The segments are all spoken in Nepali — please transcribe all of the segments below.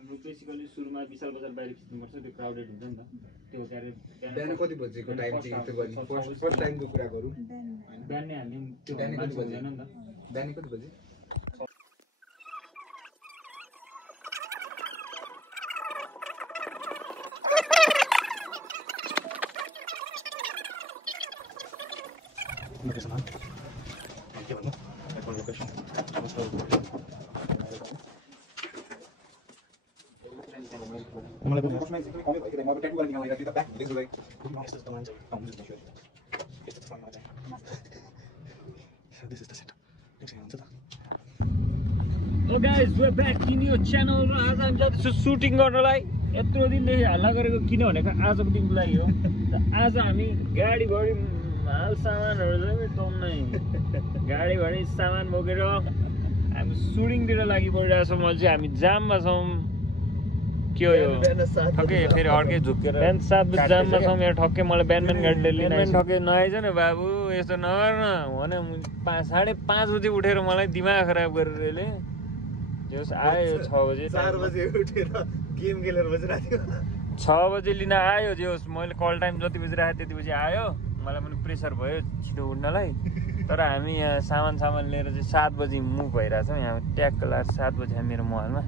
हाम्रो बेसिकली सुरुमा विशाल बजार बाहिर खिच्नुपर्छ त्यो क्राउडेड हुन्छ नि त त्यो बिहान कति बजेको टाइम चाहिँ त्यो गर्ने फर्स्ट टाइमको कुरा गरौँ बिहानै हामी त्यो मान्छे हुँदैन नि त बिहान कति बजे लोकेसन के भन्नु एप्पल लोकेसन मलाई पनि कसमै चाहिँ कमै भयो कि म ट्याटु गर्ने गाउँमा त ब्याक देख्छु भाइ यस्तो त मान्छे आउँछ नि फेरि यस्तो त फर्ममा चाहिँ दिस इज द सेटअप हुन्छ त oh guys we are back in your channel र आज हामी जाँदैछौँ सुटिङ गर्नलाई यत्रो दिनदेखि हल्ला गरेको किन भनेको आजको दिनको लागि हो आज हामी गाडी भरि माल सामानहरू चाहिँ टम्नै गाडी भरि सामान बोकेर हामी सुटिङतिर लागि परिरहेछौँ अहिले चाहिँ हामी जाममा छौँ के हो यो ठक्कै फेरि अर्कै झुकेर बिहान 7 बजी जाममा छौँ यहाँ ठक्कै मलाई बिहान गाडीले लिन ठक्कै नआइज न बाबु यस्तो नगर न भने 5:30 बजी उठेर मलाई दिमाग खराब गरेर यसले जस आयो 6 बजे 4 बजे उठेर गेम खेलेर बजिरहेको 6 बजे लिन आयो जे होस् मैले कल टाइम जति बजी राखेँ त्यति बजी आयो मलाई पनि प्रेसर भयो छिटो उठ्नलाई तर हामी यहाँ सामान लिएर चाहिँ 7 बजी मुभ भइरहेछौँ यहाँ ट्याक्क लाएर 7 बजी मेरो मोबाइलमा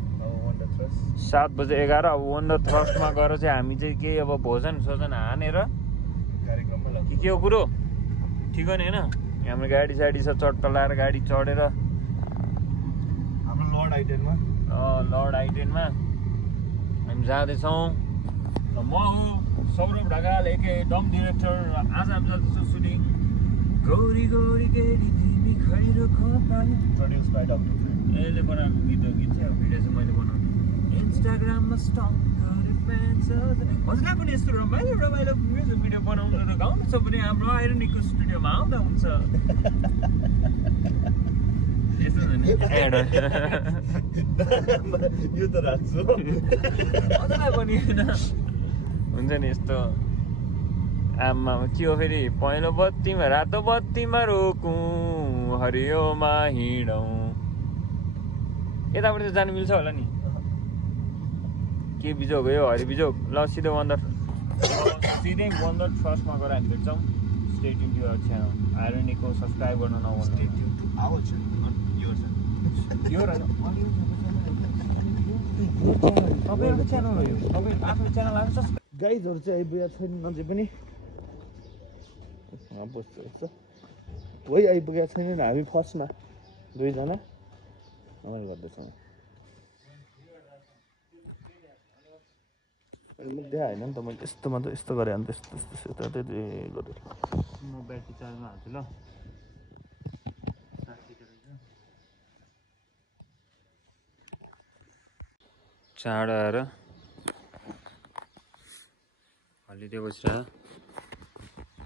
7 बजे 11 अब वन्डर थ्रस्टमा गएर चाहिँ हामी चाहिँ केही अब भोजन सोजन हानेर कार्यक्रममा के हो कुरो ठिक हो नि होइन हाम्रो गाडी साडी छ चट्ट लाएर गाडी चढेर हाम्रो लर्ड आइटेनमा हामी जाँदैछौँ म हो सौरभ ढकाल एके डम डिरेक्टर आज हामी जाँदैछौँ सुटिङ गौरी गौरी गेरी तिमी खैरो खोपाली प्रोड्युस बाइ डब्ल्यु यसले बनाएको गीत चाहिँ अब भिडियो चाहिँ मैले बनाएको इन्स्टाग्राममा स्टक गरे फ्यान्सहरू हजुरलाई पनि यस्तो रमाइलो म्युजिक भिडियो बनाउनु र गाउनु छ भने हाम्रो आइरोनिकको स्टुडियोमा आउँदा हुन्छ यो त राख्छु हजुरलाई पनि हुन्छ नि यस्तो आमा के हो फेरि पहेँलो बत्तीमा रातो बत्तीमा रोकौँ हरियोमा हिँडौँ यताबाट चाहिँ जानु मिल्छ होला नि के बिजोग हो यो हरि बिजोग ल सिधै वन्डर थ्रस्टमा गएर हामी भेट्छौँ stay tune to our channel आइरोनिकको सब्सक्राइब गर्न नभन्नु तपाईँहरूको च्यानल हो यो तपाईँको आफ्नो च्यानल आएर सब्सक्राइब गाइजहरू चाहिँ आइपुगेको छैन अझै पनि बस्छ कोही आइपुगेको छैन हामी फर्स्टमा 2 जना रमाइलो गर्दैछौँ देखा होइन नि त मैले यस्तोमा त यस्तो गरेँ अन्त यस्तो त्यति गरेँ म ब्याट्री चार्जमा हाल्छु ल चाँडो आएर हलिडे बसिरह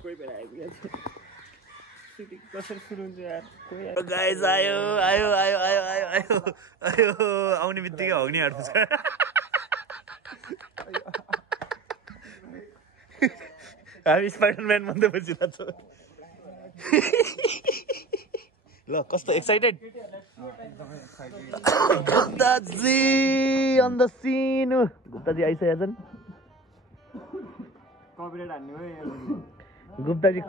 कोही बेला आइपुगेको छ सुटिङ कसरी सुरु हुन्छ यार गाइज आयो आउने बित्तिकै हग्ने आँट्छ हामी स्पाइडरम्यान भन्दै बसिरहेको ल कस्तो excited Guptaji on the scene Guptaji आइसकेका छन् कपिराइट हान्ने हो गुप्ताजी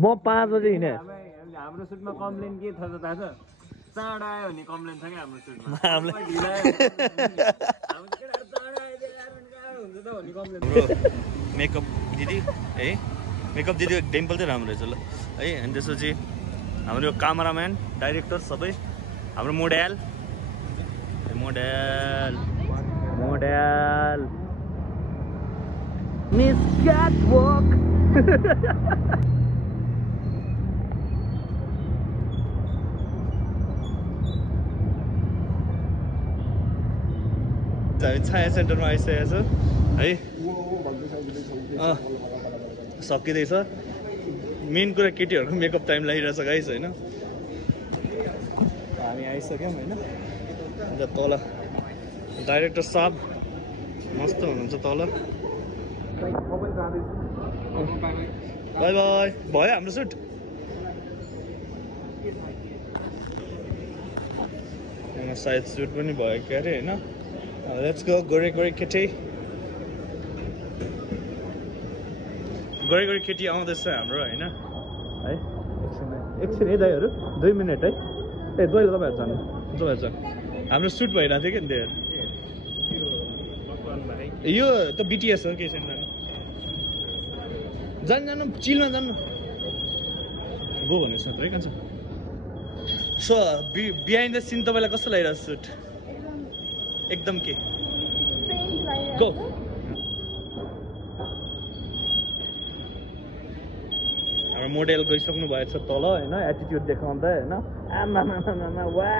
म 5 बजे हिँडेँ हाम्रो सुटमा कम्प्लेन के थाहा छ चाँडो आयो भने कम्प्लेन छ क्या हाम्रो सुटमा मेकअप दिदी है मेकअप दिदी डिम्पल चाहिँ राम्रो रहेछ ल है अनि त्यसपछि हाम्रो यो क्यामेराम्यान डाइरेक्टर सबै हाम्रो मोडेल मिस क्याटवक हामी छाया सेन्टरमा आइसकेको छ है सकिँदैछ मेन कुरा केटीहरूको मेकअप टाइम लागिरहेछ गाइस होइन हामी आइसक्यौँ होइन अन्त तल डाइरेक्टर साहब मस्त हुनुहुन्छ तल बाई बाई भयो हाम्रो सुट सायद सुट पनि भयो क्या अरे होइन लेट्स गो गोरे गोरे केटी आउँदैछ हाम्रो होइन है एकछिन है दाइहरू 2 मिनट है ए दुवैले तपाईँहरू जानु हाम्रो सुट भइरहेको थियो क्या नि त्यो यो त बिटिएस हो केही छैन जानु चिलमा जानु गो भन्नुहोस् न त है कन्छ सो बिहाइन्ड द सिन तपाईँलाई कस्तो लागिरहेको सुट एकदम के गो हाम्रो मोडेल गइसक्नु भएछ तल होइन एटिट्युड देखाउँदा होइन आमा वा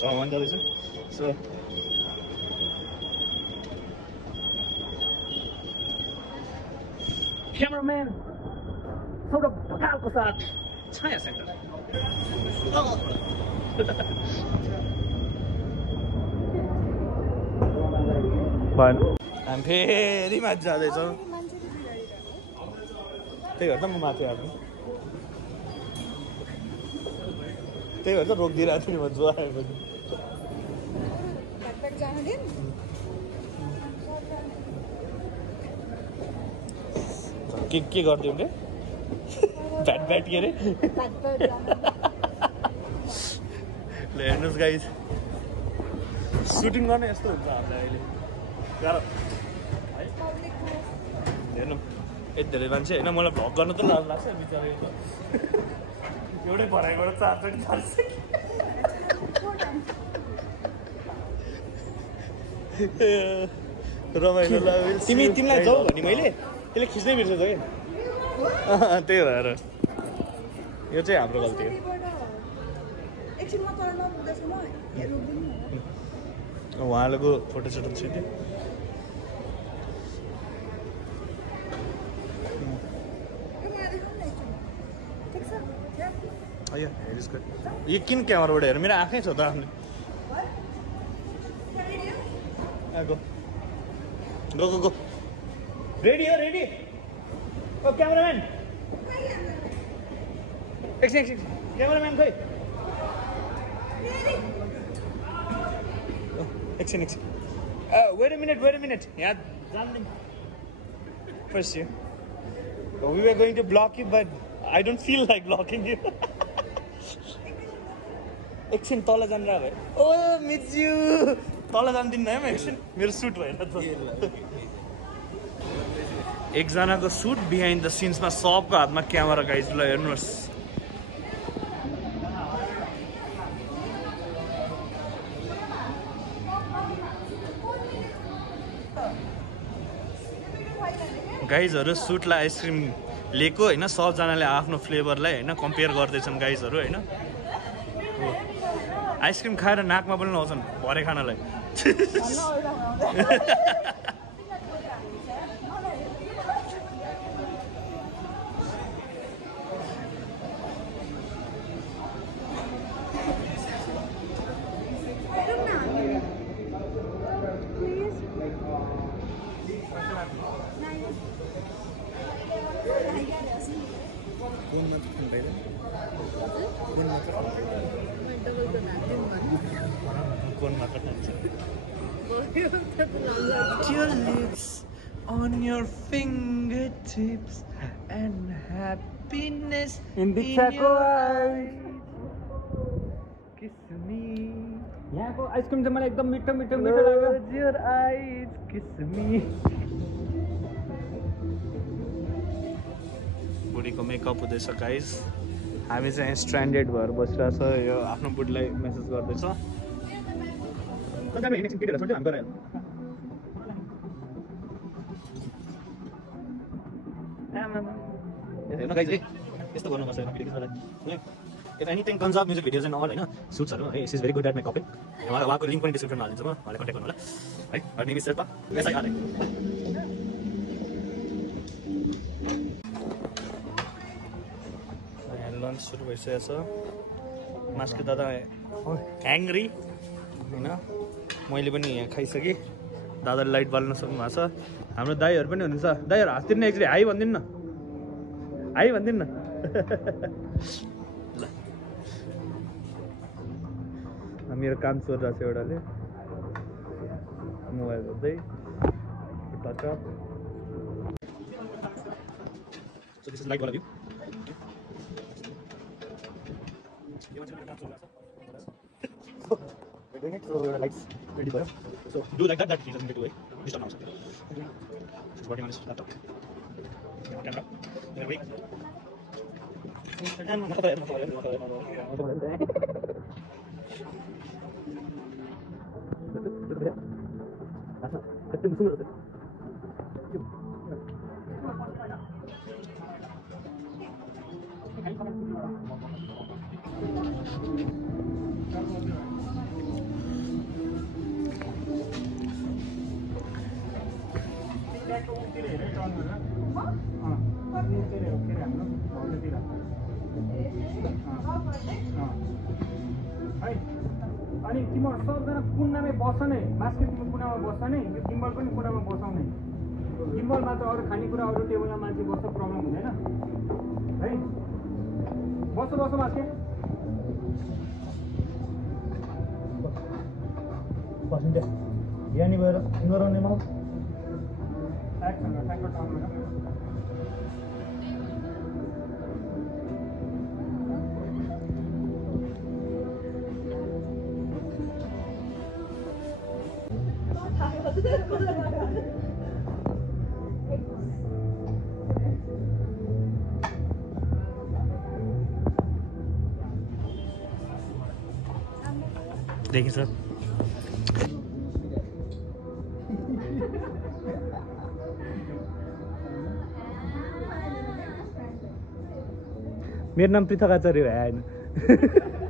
चौहान जाँदैछ सो क्यामराम्यान सौरभ ढकालको साथ छाया सेन्टर भएन हामी फेरि माथि जाँदैछौँ त्यही भएर त म माथि आएको त्यही भएर त रोकिदिइरहेको थिएँ नि म जो आएपछि के गरिदिउँ रे ब्याट के अरे ल हेर्नुहोस् गाइज सुटिङ गर्ने यस्तो हुन्छ हामीलाई अहिले गाह्रो हेर्नु यति धेरै मान्छे होइन मलाई भ्लग गर्न त लाज लाग्छ बिचरा यो त एउटै भराइबाट 4 चोटि फाल्छ रमाइलो लाग्यो तिमीलाई जाऊ भने मैले त्यसले खिच्नै बिर्सेछ क्या त्यही भएर यो चाहिँ हाम्रो गल्ती हो उहाँहरूको फोटो सोटो छिट्यो यो किन क्यामेराबाट हेर मेरो आँखै छ त आफ्नो गो रेडी हो रेडी ओ क्यामेराम्यान एकछिन क्यामेराम्यान खोइ एकछिन वेट अ मिनट यहाँ जान्दिन first you we were going to block you but I don't feel like blocking you एकछिन तल जानु भयो ओ मिट्स यु तल जान्दिनँ है म एकछिन मेरो सुट भएन त एकजनाको सुट बिहाइन्ड द सिन्समा सबको हातमा क्यामेरा गाइज ल हेर्नुहोस् गाइजहरू सुटलाई आइसक्रिम लिएको होइन सबजनाले आफ्नो फ्लेभरलाई होइन कम्पेयर गर्दैछन् गाइजहरू होइन आइसक्रिम खाएर नाकमा पनि लाउँछन् भरे खानालाई Your lips on your fingertips and happiness in your eyes. Kiss me. यहाँको आइसक्रिम चाहिँ मलाई एकदम मिठो लाग्यो your eyes, kiss me. बुढीको मेकअप हुँदैछ गाइज हामी चाहिँ स्ट्यान्डर्ड भएर बसिरहेछ यो आफ्नो बुढीलाई मेसेज गर्दैछ यस्तो गर्नुपर्छ if anything comes up music videos and all होइन सुट्सहरू है इज भेरी गुड एट मेकअपिङ उहाँको लिङ्क पनि डिस्क्रिप्सनमा हालिदिन्छु म उहाँलाई कन्ट्याक्ट गर्नु होला है हर नेम इज शेर्पा यसै हाले लन्च सुरु भइसकेको छ मास्को दादा ह्याङ्ग्री होइन मैले पनि यहाँ खाइसकेँ दादाले लाइट बाल्न सक्नु भएको छ हाम्रो दाईहरू पनि हुनुहुन्छ दाईहरू हात तिर्ने एकचोटि हाई भनिदिनु न हाई भनिदिनु न ल मेरो काम सोधिरहेको छ एउटाले मोबाइल हेर्दै So this is light wala view. We're doing it, so the lights ready for it. So do like that he doesn't get away. Disturb now. He's working on his laptop. Camera. Then wait. अनि तिमीहरू सबजना कुनामै बस्छ नै मास्के तिमी कुनामा बस्छ नै यो गिम्बल पनि कुनामा बसाउने गिम्बलमा त अरू खानेकुरा अरू टेबलमा मान्छे बस्छ प्रब्लम हुँदैन है बस्छ मास्के बसिन्छ यानी भएर गराउने म ट्याक्टर टाउन देखिए सर मेरो नाम पृथक आचार्य भयो होइन